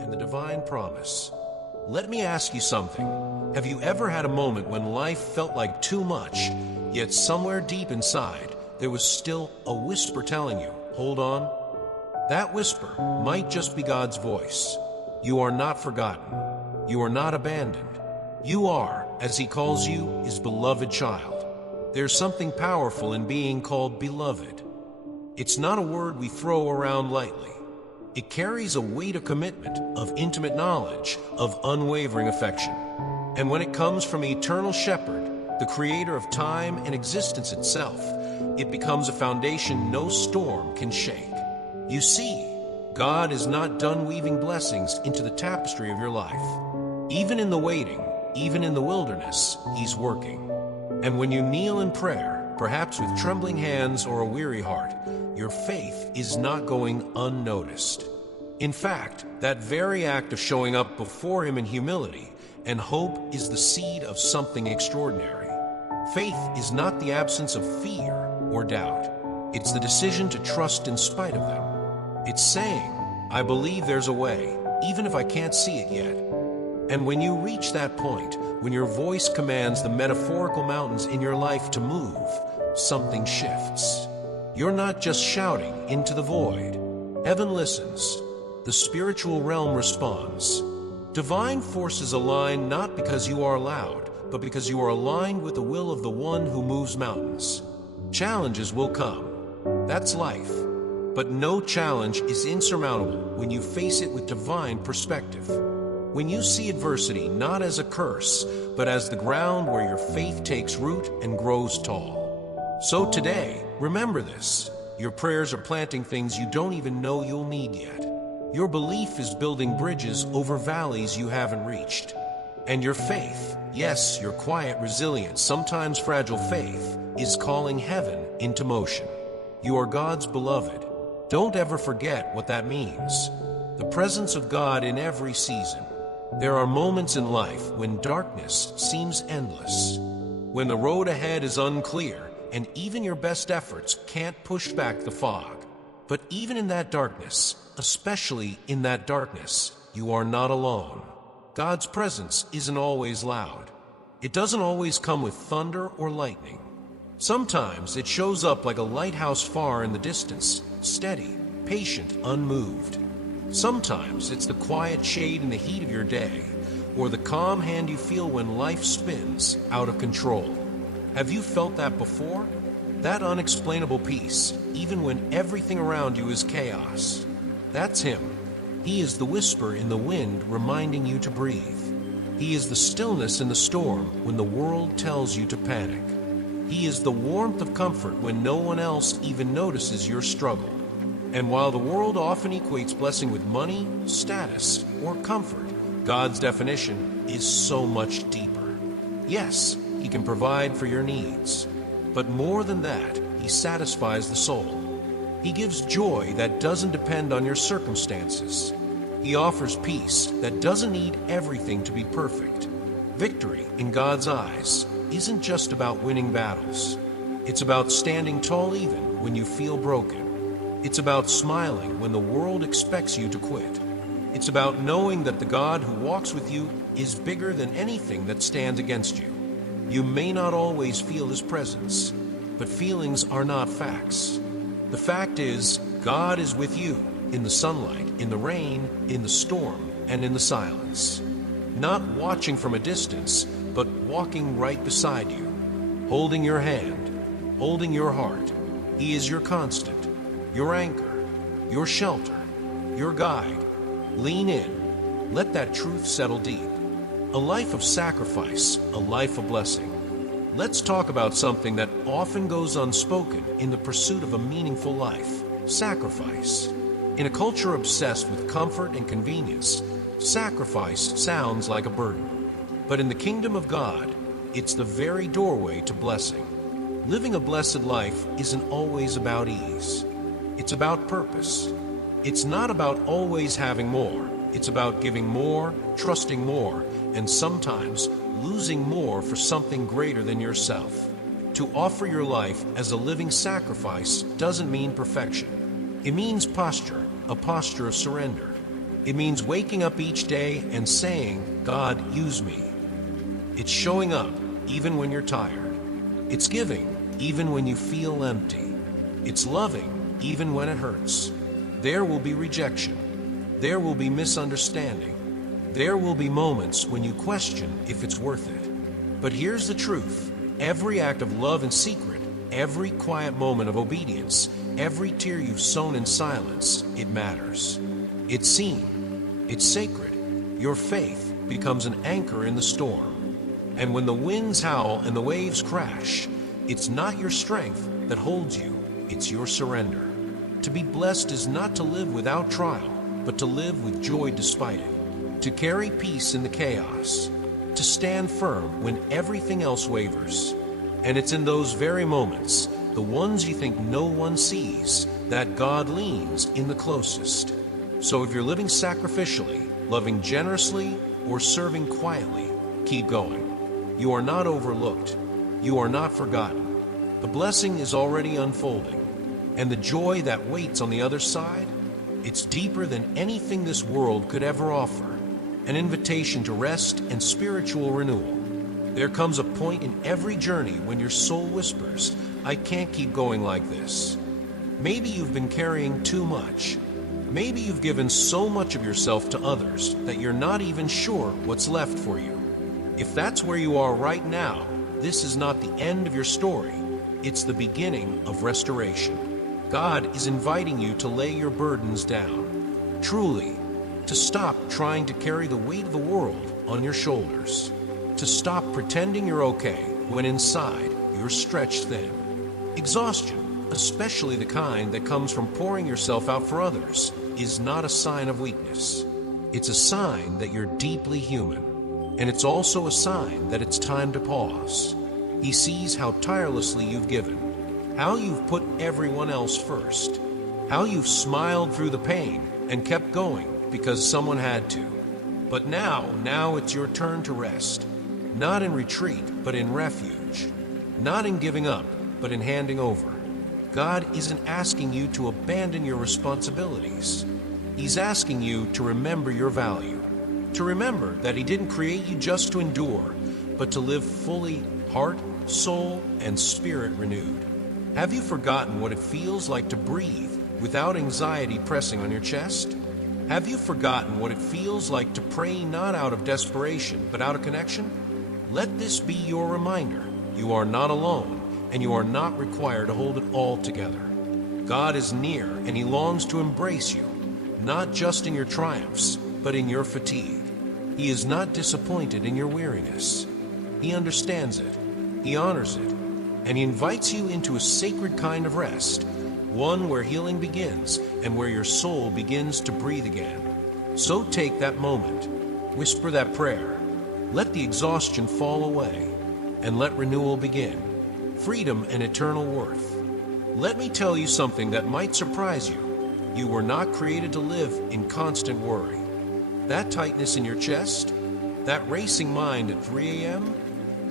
and the divine promise. Let me ask you something. Have you ever had a moment when life felt like too much, yet somewhere deep inside, there was still a whisper telling you, hold on? That whisper might just be God's voice. You are not forgotten. You are not abandoned. You are, as He calls you, His beloved child. There's something powerful in being called beloved. It's not a word we throw around lightly. It carries a weight of commitment, of intimate knowledge, of unwavering affection. And when it comes from the eternal shepherd, the creator of time and existence itself, it becomes a foundation no storm can shake. You see, God is not done weaving blessings into the tapestry of your life. Even in the waiting, even in the wilderness, He's working. And when you kneel in prayer, perhaps with trembling hands or a weary heart, your faith is not going unnoticed. In fact, that very act of showing up before Him in humility and hope is the seed of something extraordinary. Faith is not the absence of fear or doubt. It's the decision to trust in spite of them. It's saying, I believe there's a way, even if I can't see it yet. And when you reach that point, when your voice commands the metaphorical mountains in your life to move, something shifts. You're not just shouting into the void. Heaven listens. The spiritual realm responds. Divine forces align not because you are loud, but because you are aligned with the will of the one who moves mountains. Challenges will come. That's life. But no challenge is insurmountable when you face it with divine perspective. When you see adversity not as a curse, but as the ground where your faith takes root and grows tall. So today, remember this. Your prayers are planting things you don't even know you'll need yet. Your belief is building bridges over valleys you haven't reached. And your faith, yes, your quiet, resilient, sometimes fragile faith, is calling heaven into motion. You are God's beloved. Don't ever forget what that means. The presence of God in every season. There are moments in life when darkness seems endless, when the road ahead is unclear, and even your best efforts can't push back the fog. But even in that darkness, especially in that darkness, you are not alone. God's presence isn't always loud. It doesn't always come with thunder or lightning. Sometimes it shows up like a lighthouse far in the distance, steady, patient, unmoved. Sometimes it's the quiet shade in the heat of your day, or the calm hand you feel when life spins out of control. Have you felt that before? That unexplainable peace, even when everything around you is chaos. That's Him. He is the whisper in the wind reminding you to breathe. He is the stillness in the storm when the world tells you to panic. He is the warmth of comfort when no one else even notices your struggle. And while the world often equates blessing with money, status, or comfort, God's definition is so much deeper. Yes, He can provide for your needs. But more than that, He satisfies the soul. He gives joy that doesn't depend on your circumstances. He offers peace that doesn't need everything to be perfect. Victory, in God's eyes, isn't just about winning battles. It's about standing tall even when you feel broken. It's about smiling when the world expects you to quit. It's about knowing that the God who walks with you is bigger than anything that stands against you. You may not always feel His presence, but feelings are not facts. The fact is, God is with you in the sunlight, in the rain, in the storm, and in the silence. Not watching from a distance, but walking right beside you, holding your hand, holding your heart. He is your constant, your anchor, your shelter, your guide. Lean in. Let that truth settle deep. A life of sacrifice, a life of blessing. Let's talk about something that often goes unspoken in the pursuit of a meaningful life: sacrifice. In a culture obsessed with comfort and convenience, sacrifice sounds like a burden. But in the kingdom of God, it's the very doorway to blessing. Living a blessed life isn't always about ease. It's about purpose. It's not about always having more. It's about giving more, trusting more, and sometimes losing more for something greater than yourself. To offer your life as a living sacrifice doesn't mean perfection. It means posture, a posture of surrender. It means waking up each day and saying, God, use me. It's showing up even when you're tired. It's giving even when you feel empty. It's loving even when it hurts. There will be rejection. There will be misunderstanding. There will be moments when you question if it's worth it. But here's the truth. Every act of love in secret, every quiet moment of obedience, every tear you've sown in silence, it matters. It's seen. It's sacred. Your faith becomes an anchor in the storm. And when the winds howl and the waves crash, it's not your strength that holds you, it's your surrender. To be blessed is not to live without trial, but to live with joy despite it. To carry peace in the chaos. To stand firm when everything else wavers. And it's in those very moments, the ones you think no one sees, that God leans in the closest. So if you're living sacrificially, loving generously, or serving quietly, keep going. You are not overlooked. You are not forgotten. The blessing is already unfolding. And the joy that waits on the other side, it's deeper than anything this world could ever offer. An invitation to rest and spiritual renewal. There comes a point in every journey when your soul whispers, I can't keep going like this. Maybe you've been carrying too much. Maybe you've given so much of yourself to others that you're not even sure what's left for you. If that's where you are right now, this is not the end of your story. It's the beginning of restoration. God is inviting you to lay your burdens down. Truly, to stop trying to carry the weight of the world on your shoulders. To stop pretending you're okay when inside you're stretched thin. Exhaustion, especially the kind that comes from pouring yourself out for others, is not a sign of weakness. It's a sign that you're deeply human. And it's also a sign that it's time to pause. He sees how tirelessly you've given, how you've put everyone else first, how you've smiled through the pain and kept going because someone had to. But now it's your turn to rest. Not in retreat, but in refuge. Not in giving up, but in handing over. God isn't asking you to abandon your responsibilities. He's asking you to remember your value. To remember that He didn't create you just to endure, but to live fully, heart, soul, and spirit renewed. Have you forgotten what it feels like to breathe without anxiety pressing on your chest? Have you forgotten what it feels like to pray not out of desperation, but out of connection? Let this be your reminder. You are not alone, and you are not required to hold it all together. God is near, and He longs to embrace you, not just in your triumphs, but in your fatigue. He is not disappointed in your weariness. He understands it, He honors it, and He invites you into a sacred kind of rest, one where healing begins and where your soul begins to breathe again. So take that moment, whisper that prayer, let the exhaustion fall away, and let renewal begin, freedom and eternal worth. Let me tell you something that might surprise you. You were not created to live in constant worry. That tightness in your chest, that racing mind at 3 a.m.,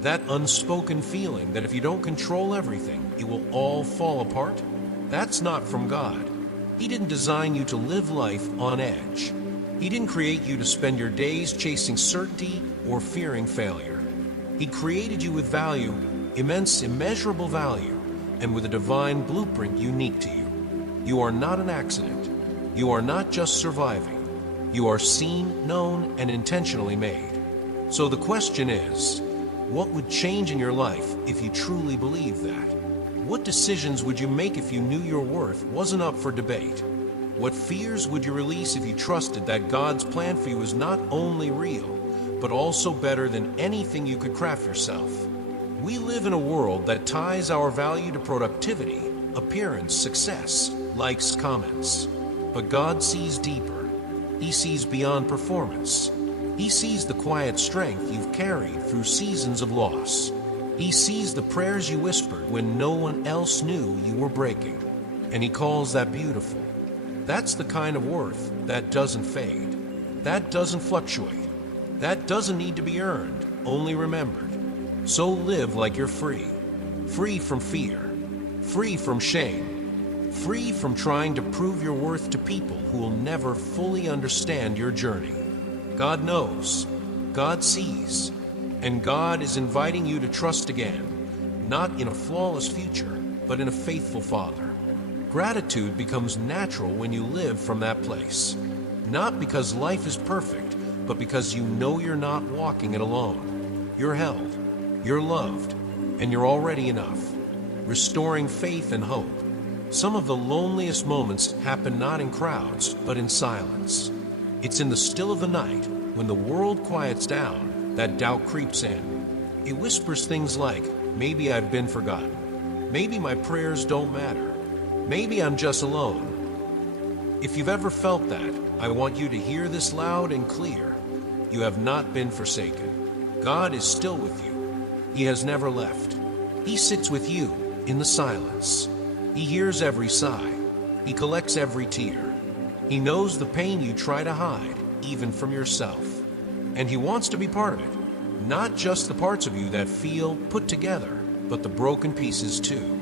that unspoken feeling that if you don't control everything, it will all fall apart, that's not from God. He didn't design you to live life on edge. He didn't create you to spend your days chasing certainty or fearing failure. He created you with value, immense, immeasurable value, and with a divine blueprint unique to you. You are not an accident. You are not just surviving. You are seen, known, and intentionally made. So the question is, what would change in your life if you truly believed that? What decisions would you make if you knew your worth wasn't up for debate? What fears would you release if you trusted that God's plan for you is not only real, but also better than anything you could craft yourself? We live in a world that ties our value to productivity, appearance, success, likes, comments. But God sees deeper. He sees beyond performance. He sees the quiet strength you've carried through seasons of loss. He sees the prayers you whispered when no one else knew you were breaking. And He calls that beautiful. That's the kind of worth that doesn't fade. That doesn't fluctuate. That doesn't need to be earned, only remembered. So live like you're free. Free from fear. Free from shame. free from trying to prove your worth to people who will never fully understand your journey. God knows, God sees, and God is inviting you to trust again, not in a flawless future, but in a faithful Father. Gratitude becomes natural when you live from that place, not because life is perfect, but because you know you're not walking it alone. You're held, you're loved, and you're already enough, restoring faith and hope. Some of the loneliest moments happen not in crowds, but in silence. It's in the still of the night, when the world quiets down, that doubt creeps in. It whispers things like, maybe I've been forgotten. Maybe my prayers don't matter. Maybe I'm just alone. If you've ever felt that, I want you to hear this loud and clear. You have not been forsaken. God is still with you. He has never left. He sits with you in the silence. He hears every sigh. He collects every tear. He knows the pain you try to hide, even from yourself. And He wants to be part of it. Not just the parts of you that feel put together, but the broken pieces too.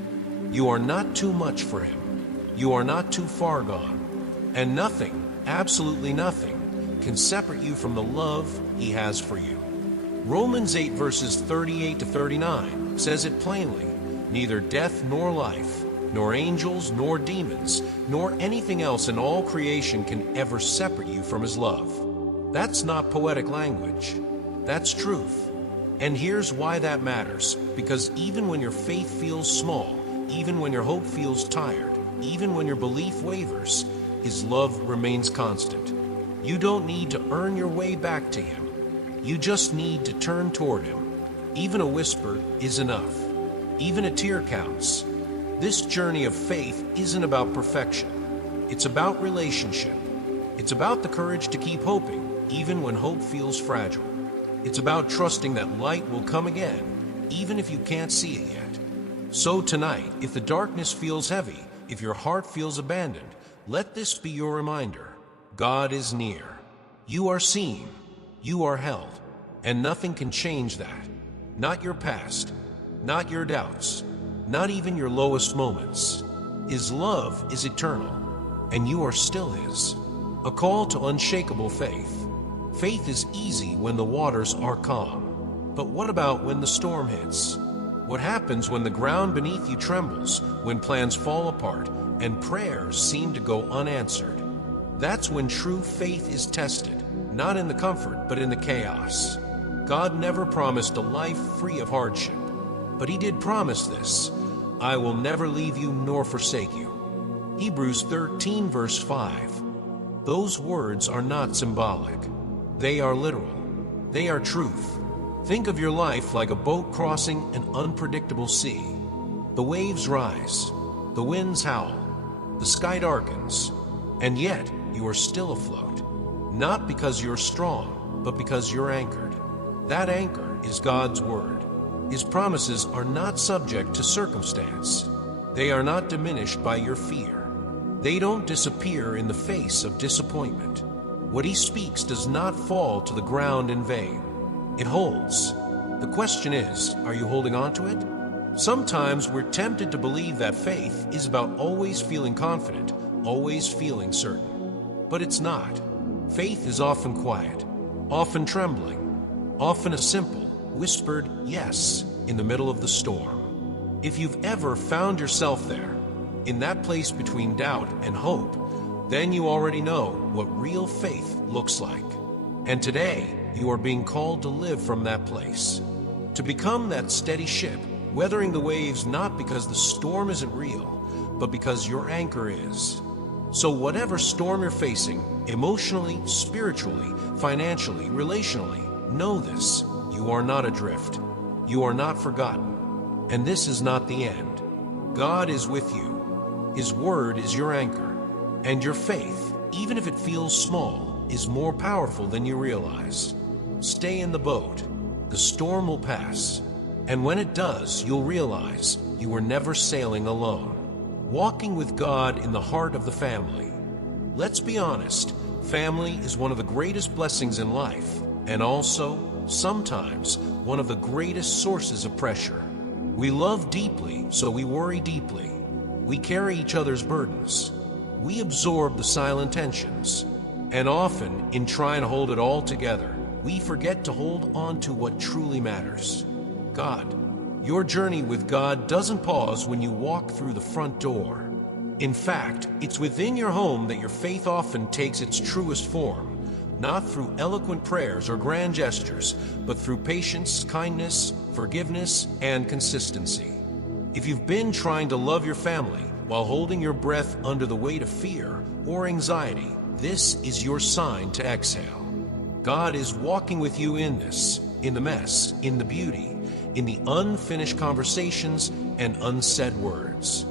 You are not too much for Him. You are not too far gone. And nothing, absolutely nothing, can separate you from the love He has for you. Romans 8 verses 38 to 39 says it plainly, neither death nor life, nor angels nor demons, nor anything else in all creation can ever separate you from His love. That's not poetic language. That's truth. And here's why that matters. Because even when your faith feels small, even when your hope feels tired, even when your belief wavers, His love remains constant. You don't need to earn your way back to Him. You just need to turn toward Him. Even a whisper is enough. Even a tear counts. This journey of faith isn't about perfection. It's about relationship. It's about the courage to keep hoping, even when hope feels fragile. It's about trusting that light will come again, even if you can't see it yet. So tonight, if the darkness feels heavy, if your heart feels abandoned, let this be your reminder. God is near. You are seen. You are held. And nothing can change that. Not your past. Not your doubts. Not even your lowest moments. His love is eternal, and you are still His. A call to unshakable faith. Faith is easy when the waters are calm. But what about when the storm hits? What happens when the ground beneath you trembles, when plans fall apart, and prayers seem to go unanswered? That's when true faith is tested, not in the comfort, but in the chaos. God never promised a life free of hardship, but He did promise this: I will never leave you nor forsake you. Hebrews 13 verse 5. Those words are not symbolic. They are literal. They are truth. Think of your life like a boat crossing an unpredictable sea. The waves rise, the winds howl, the sky darkens, and yet you are still afloat. Not because you're strong, but because you're anchored. That anchor is God's Word. His promises are not subject to circumstance. They are not diminished by your fear. They don't disappear in the face of disappointment. What He speaks does not fall to the ground in vain. It holds. The question is, are you holding on to it? Sometimes we're tempted to believe that faith is about always feeling confident, always feeling certain. But it's not. Faith is often quiet, often trembling, often a simple, whispered yes in the middle of the storm. If you've ever found yourself there, in that place between doubt and hope, then you already know what real faith looks like. And today, you are being called to live from that place, to become that steady ship, weathering the waves not because the storm isn't real, but because your anchor is. So whatever storm you're facing, emotionally, spiritually, financially, relationally, know this: you are not adrift. You are not forgotten. And this is not the end. God is with you. His Word is your anchor. And your faith, even if it feels small, is more powerful than you realize. Stay in the boat. The storm will pass. And when it does, you'll realize you were never sailing alone. Walking with God in the heart of the family. Let's be honest, family is one of the greatest blessings in life, and also, sometimes, one of the greatest sources of pressure. We love deeply, so we worry deeply. We carry each other's burdens. We absorb the silent tensions. And often, in trying to hold it all together, we forget to hold on to what truly matters: God. Your journey with God doesn't pause when you walk through the front door. In fact, it's within your home that your faith often takes its truest form, not through eloquent prayers or grand gestures, but through patience, kindness, forgiveness, and consistency. If you've been trying to love your family while holding your breath under the weight of fear or anxiety, this is your sign to exhale. God is walking with you in this, in the mess, in the beauty, in the unfinished conversations and unsaid words.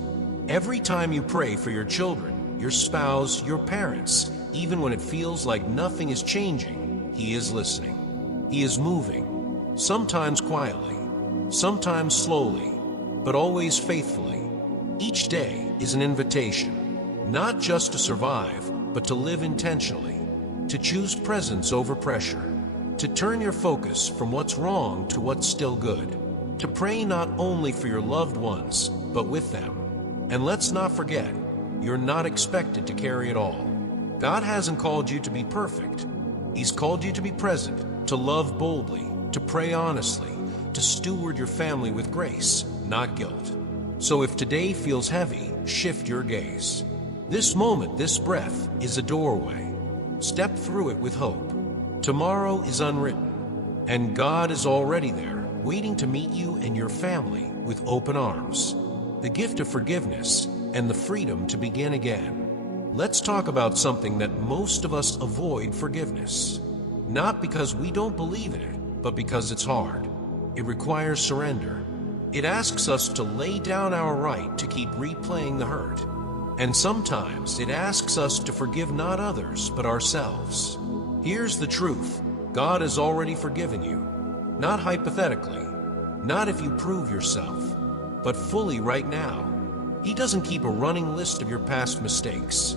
Every time you pray for your children, your spouse, your parents, even when it feels like nothing is changing, He is listening. He is moving, sometimes quietly, sometimes slowly, but always faithfully. Each day is an invitation, not just to survive, but to live intentionally, to choose presence over pressure, to turn your focus from what's wrong to what's still good, to pray not only for your loved ones, but with them. And let's not forget, you're not expected to carry it all. God hasn't called you to be perfect. He's called you to be present, to love boldly, to pray honestly, to steward your family with grace, not guilt. So if today feels heavy, shift your gaze. This moment, this breath, is a doorway. Step through it with hope. Tomorrow is unwritten, and God is already there, waiting to meet you and your family with open arms. The gift of forgiveness and the freedom to begin again. Let's talk about something that most of us avoid: forgiveness. Not because we don't believe in it, but because it's hard. It requires surrender. It asks us to lay down our right to keep replaying the hurt. And sometimes it asks us to forgive not others, but ourselves. Here's the truth: God has already forgiven you. Not hypothetically, not if you prove yourself, but fully right now. He doesn't keep a running list of your past mistakes.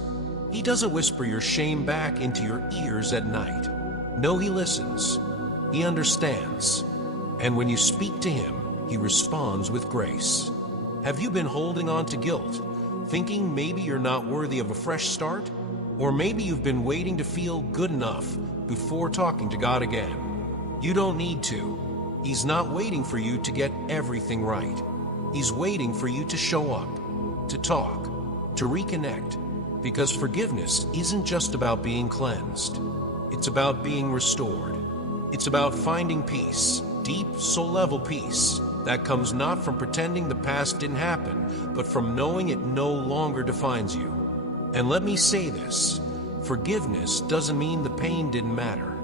He doesn't whisper your shame back into your ears at night. No, He listens. He understands. And when you speak to Him, He responds with grace. Have you been holding on to guilt, thinking maybe you're not worthy of a fresh start? Or maybe you've been waiting to feel good enough before talking to God again? You don't need to. He's not waiting for you to get everything right. He's waiting for you to show up, to talk, to reconnect. Because forgiveness isn't just about being cleansed. It's about being restored. It's about finding peace, deep, soul-level peace, that comes not from pretending the past didn't happen, but from knowing it no longer defines you. And let me say this: forgiveness doesn't mean the pain didn't matter.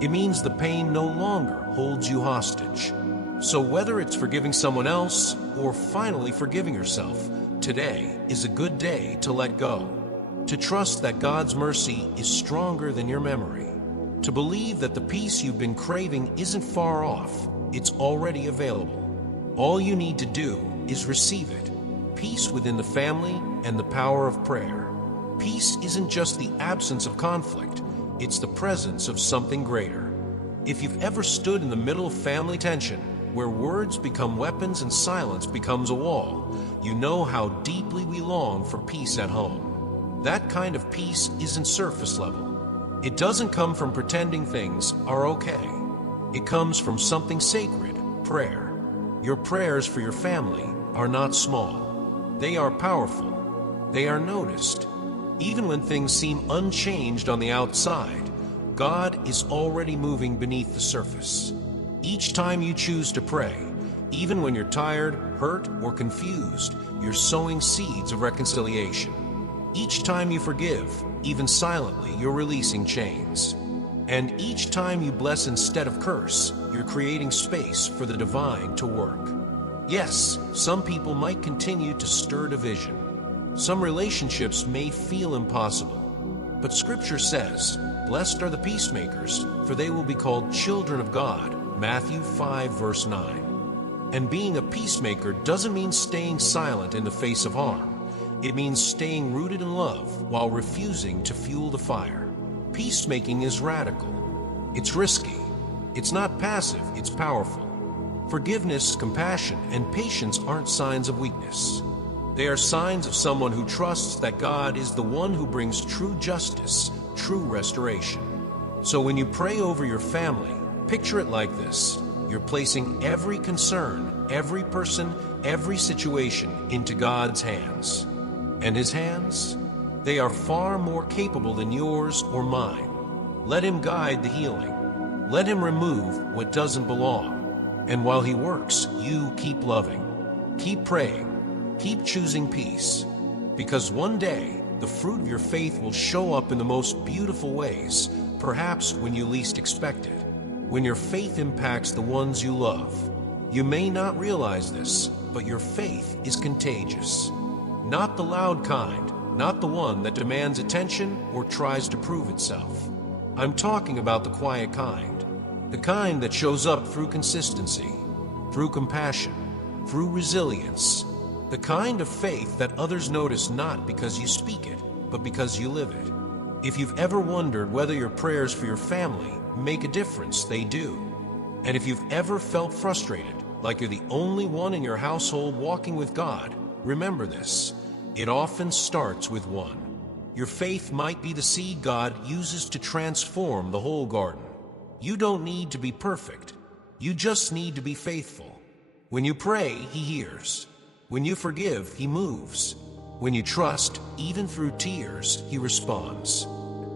It means the pain no longer holds you hostage. So whether it's forgiving someone else or finally forgiving yourself, today is a good day to let go. To trust that God's mercy is stronger than your memory. To believe that the peace you've been craving isn't far off. It's already available. All you need to do is receive it. Peace within the family and the power of prayer. Peace isn't just the absence of conflict. It's the presence of something greater. If you've ever stood in the middle of family tension, where words become weapons and silence becomes a wall, you know how deeply we long for peace at home. That kind of peace isn't surface level. It doesn't come from pretending things are okay. It comes from something sacred: prayer. Your prayers for your family are not small. They are powerful. They are noticed. Even when things seem unchanged on the outside, God is already moving beneath the surface. Each time you choose to pray, even when you're tired, hurt, or confused, you're sowing seeds of reconciliation. Each time you forgive, even silently, you're releasing chains. And each time you bless instead of curse, you're creating space for the divine to work. Yes, some people might continue to stir division. Some relationships may feel impossible. But Scripture says, "Blessed are the peacemakers, for they will be called children of God." Matthew 5, verse 9. And being a peacemaker doesn't mean staying silent in the face of harm. It means staying rooted in love while refusing to fuel the fire. Peacemaking is radical. It's risky. It's not passive, it's powerful. Forgiveness, compassion, and patience aren't signs of weakness. They are signs of someone who trusts that God is the one who brings true justice, true restoration. So when you pray over your family, picture it like this. You're placing every concern, every person, every situation into God's hands. And His hands? They are far more capable than yours or mine. Let Him guide the healing. Let Him remove what doesn't belong. And while He works, you keep loving. Keep praying. Keep choosing peace. Because one day, the fruit of your faith will show up in the most beautiful ways, perhaps when you least expect it. When your faith impacts the ones you love. You may not realize this, but your faith is contagious. Not the loud kind, not the one that demands attention or tries to prove itself. I'm talking about the quiet kind. The kind that shows up through consistency, through compassion, through resilience. The kind of faith that others notice not because you speak it, but because you live it. If you've ever wondered whether your prayers for your family make a difference, they do. And if you've ever felt frustrated, like you're the only one in your household walking with God, remember this. It often starts with one. Your faith might be the seed God uses to transform the whole garden. You don't need to be perfect. You just need to be faithful. When you pray, He hears. When you forgive, He moves. When you trust, even through tears, He responds.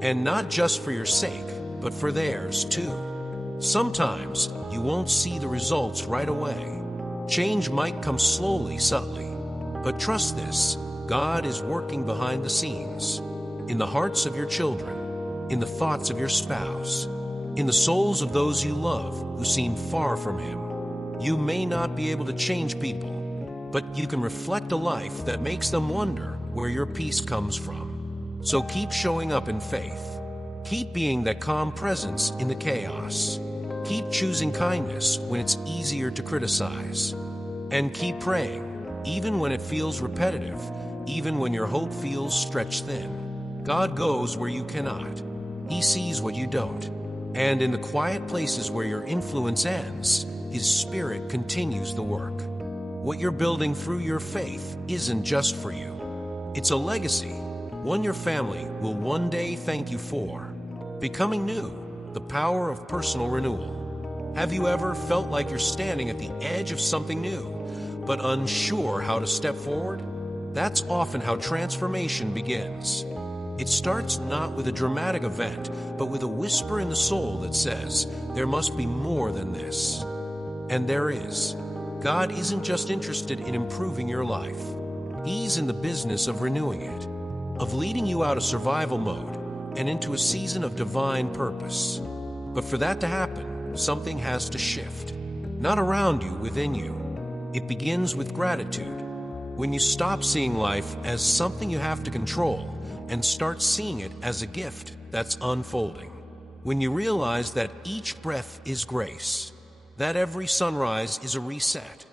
And not just for your sake, but for theirs too. Sometimes you won't see the results right away. Change might come slowly, subtly. But trust this, God is working behind the scenes. In the hearts of your children, in the thoughts of your spouse, in the souls of those you love who seem far from Him. You may not be able to change people, but you can reflect a life that makes them wonder where your peace comes from. So keep showing up in faith. Keep being that calm presence in the chaos. Keep choosing kindness when it's easier to criticize. And keep praying, even when it feels repetitive, even when your hope feels stretched thin. God goes where you cannot. He sees what you don't. And in the quiet places where your influence ends, His Spirit continues the work. What you're building through your faith isn't just for you. It's a legacy, one your family will one day thank you for. Becoming new, the power of personal renewal. Have you ever felt like you're standing at the edge of something new, but unsure how to step forward? That's often how transformation begins. It starts not with a dramatic event, but with a whisper in the soul that says, there must be more than this. And there is. God isn't just interested in improving your life. He's in the business of renewing it, of leading you out of survival mode and into a season of divine purpose. But for that to happen, something has to shift. Not around you, within you. It begins with gratitude. When you stop seeing life as something you have to control and start seeing it as a gift that's unfolding. When you realize that each breath is grace, that every sunrise is a reset,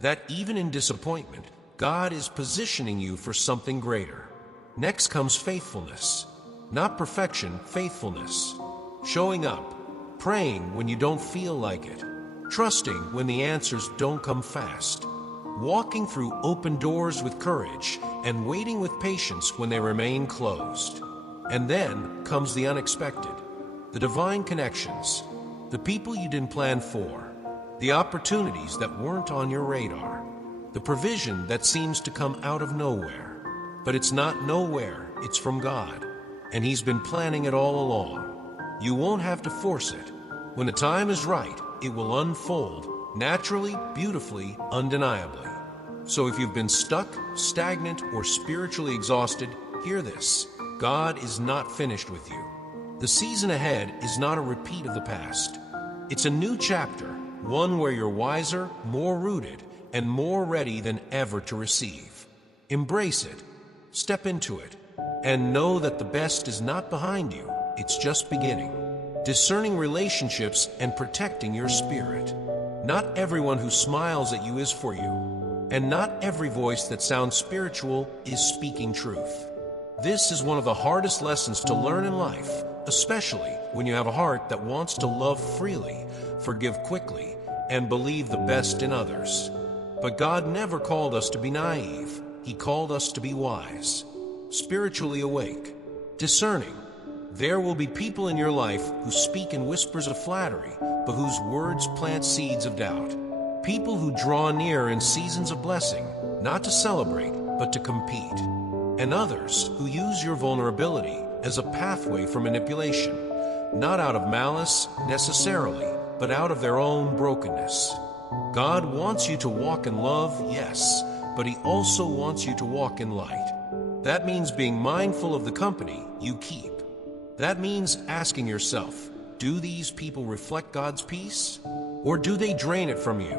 that even in disappointment, God is positioning you for something greater. Next comes faithfulness. Not perfection, faithfulness. Showing up, praying when you don't feel like it, trusting when the answers don't come fast, walking through open doors with courage and waiting with patience when they remain closed. And then comes the unexpected, the divine connections, the people you didn't plan for, the opportunities that weren't on your radar, the provision that seems to come out of nowhere. But it's not nowhere, it's from God, and He's been planning it all along. You won't have to force it. When the time is right, it will unfold, naturally, beautifully, undeniably. So if you've been stuck, stagnant, or spiritually exhausted, hear this. God is not finished with you. The season ahead is not a repeat of the past. It's a new chapter, one where you're wiser, more rooted, and more ready than ever to receive. Embrace it, step into it, and know that the best is not behind you, it's just beginning. Discerning relationships and protecting your spirit. Not everyone who smiles at you is for you, and not every voice that sounds spiritual is speaking truth. This is one of the hardest lessons to learn in life, especially when you have a heart that wants to love freely, forgive quickly, and believe the best in others. But God never called us to be naive. He called us to be wise, spiritually awake, discerning. There will be people in your life who speak in whispers of flattery, but whose words plant seeds of doubt. People who draw near in seasons of blessing, not to celebrate, but to compete. And others who use your vulnerability as a pathway for manipulation, not out of malice necessarily, but out of their own brokenness. God wants you to walk in love, yes, but He also wants you to walk in light. That means being mindful of the company you keep. That means asking yourself, do these people reflect God's peace? Or do they drain it from you?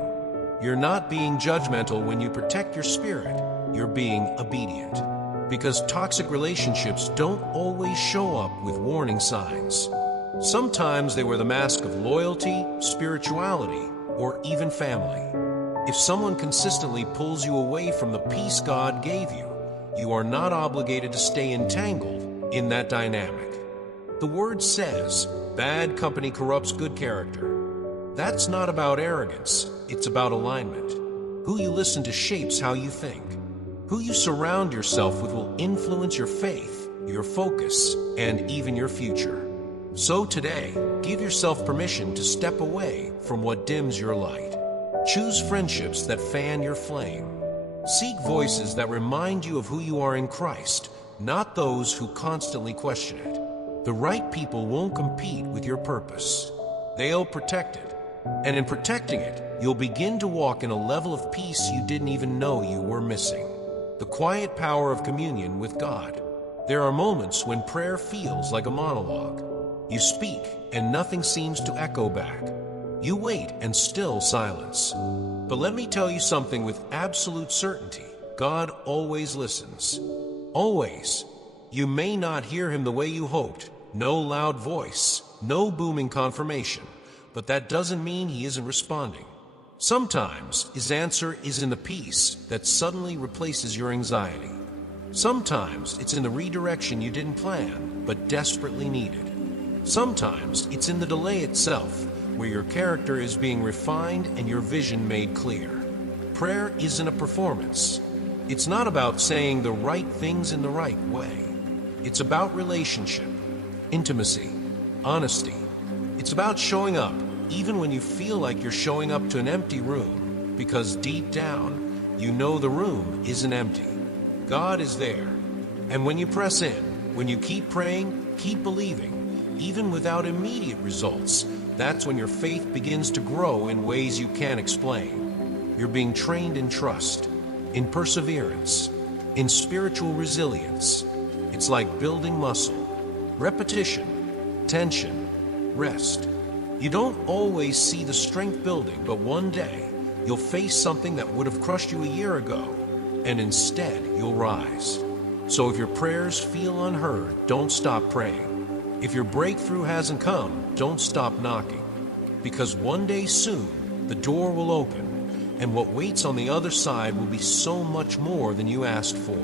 You're not being judgmental when you protect your spirit. You're being obedient. Because toxic relationships don't always show up with warning signs. Sometimes they wear the mask of loyalty, spirituality, or even family. If someone consistently pulls you away from the peace God gave you, you are not obligated to stay entangled in that dynamic. The word says, bad company corrupts good character. That's not about arrogance, it's about alignment. Who you listen to shapes how you think. Who you surround yourself with will influence your faith, your focus, and even your future. So today, give yourself permission to step away from what dims your light. Choose friendships that fan your flame. Seek voices that remind you of who you are in Christ, not those who constantly question it. The right people won't compete with your purpose. They'll protect it. And in protecting it, you'll begin to walk in a level of peace you didn't even know you were missing. The quiet power of communion with God. There are moments when prayer feels like a monologue. You speak and nothing seems to echo back. You wait and still silence. But let me tell you something with absolute certainty. God always listens. Always. You may not hear Him the way you hoped. No loud voice, no booming confirmation. But that doesn't mean He isn't responding. Sometimes His answer is in the peace that suddenly replaces your anxiety. Sometimes it's in the redirection you didn't plan, but desperately needed. Sometimes it's in the delay itself, where your character is being refined and your vision made clear. Prayer isn't a performance. It's not about saying the right things in the right way. It's about relationship, intimacy, honesty. It's about showing up, even when you feel like you're showing up to an empty room, because deep down, you know the room isn't empty. God is there. And when you press in, when you keep praying, keep believing, even without immediate results, that's when your faith begins to grow in ways you can't explain. You're being trained in trust, in perseverance, in spiritual resilience. It's like building muscle. Repetition, tension, rest. You don't always see the strength building, but one day you'll face something that would have crushed you a year ago, and instead you'll rise. So if your prayers feel unheard, don't stop praying. If your breakthrough hasn't come, don't stop knocking. Because one day soon, the door will open, and what waits on the other side will be so much more than you asked for.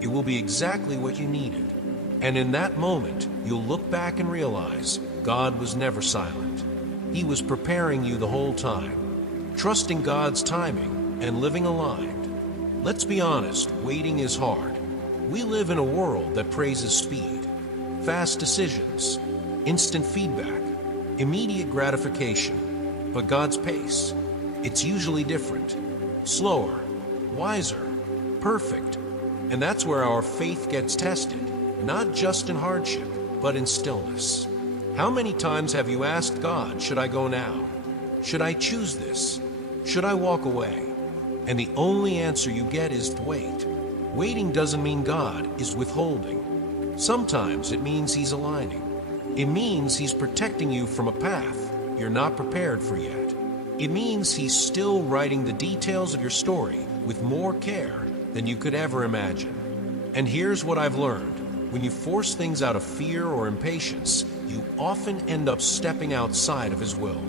It will be exactly what you needed. And in that moment, you'll look back and realize God was never silent. He was preparing you the whole time, trusting God's timing and living aligned. Let's be honest, waiting is hard. We live in a world that praises speed, fast decisions, instant feedback, immediate gratification. But God's pace, it's usually different, slower, wiser, perfect. And that's where our faith gets tested. Not just in hardship, but in stillness. How many times have you asked God, should I go now? Should I choose this? Should I walk away? And the only answer you get is to wait. Waiting doesn't mean God is withholding. Sometimes it means He's aligning. It means He's protecting you from a path you're not prepared for yet. It means He's still writing the details of your story with more care than you could ever imagine. And here's what I've learned. When you force things out of fear or impatience, you often end up stepping outside of His will.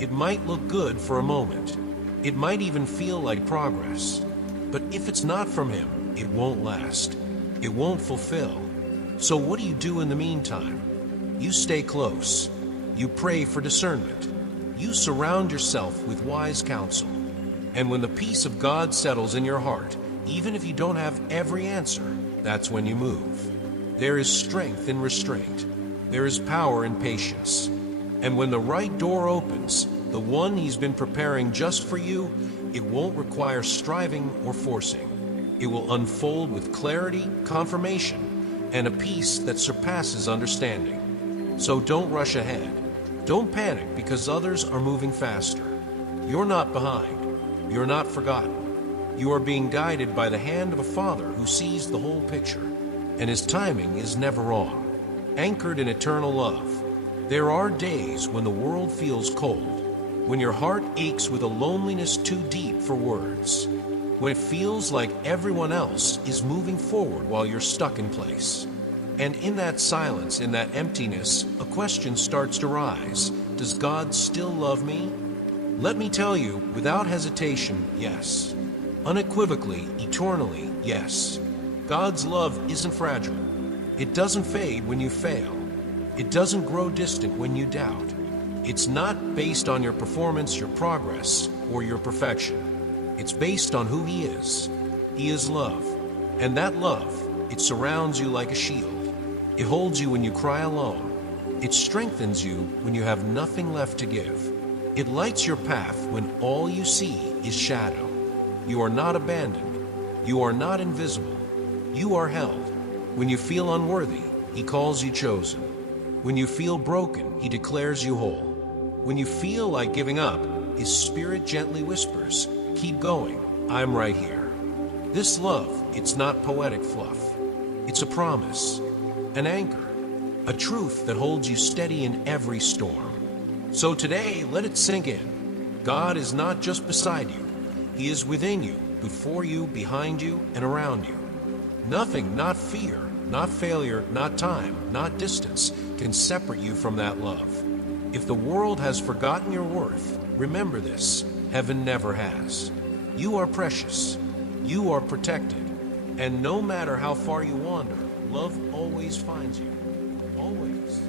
It might look good for a moment. It might even feel like progress. But if it's not from Him, it won't last. It won't fulfill. So what do you do in the meantime? You stay close. You pray for discernment. You surround yourself with wise counsel. And when the peace of God settles in your heart, Even if you don't have every answer, that's when you move. There is strength in restraint. There is power in patience. And when the right door opens, the one He's been preparing just for you, it won't require striving or forcing. It will unfold with clarity, confirmation, and a peace that surpasses understanding. So don't rush ahead. Don't panic because others are moving faster. You're not behind. You're not forgotten. You are being guided by the hand of a Father who sees the whole picture, and His timing is never wrong. Anchored in eternal love, there are days when the world feels cold, when your heart aches with a loneliness too deep for words, when it feels like everyone else is moving forward while you're stuck in place. And in that silence, in that emptiness, a question starts to rise. Does God still love me? Let me tell you, without hesitation, yes. Unequivocally, eternally, yes. God's love isn't fragile. It doesn't fade when you fail. It doesn't grow distant when you doubt. It's not based on your performance, your progress, or your perfection. It's based on who He is. He is love. And that love, it surrounds you like a shield. It holds you when you cry alone. It strengthens you when you have nothing left to give. It lights your path when all you see is shadow. You are not abandoned. You are not invisible. You are held. When you feel unworthy, He calls you chosen. When you feel broken, He declares you whole. When you feel like giving up, His Spirit gently whispers, keep going, I'm right here. This love, it's not poetic fluff. It's a promise, an anchor, a truth that holds you steady in every storm. So today, let it sink in. God is not just beside you. He is within you, before you, behind you, and around you. Nothing, not fear, not failure, not time, not distance, can separate you from that love. If the world has forgotten your worth, remember this: heaven never has. You are precious. You are protected. And no matter how far you wander, love always finds you. Always.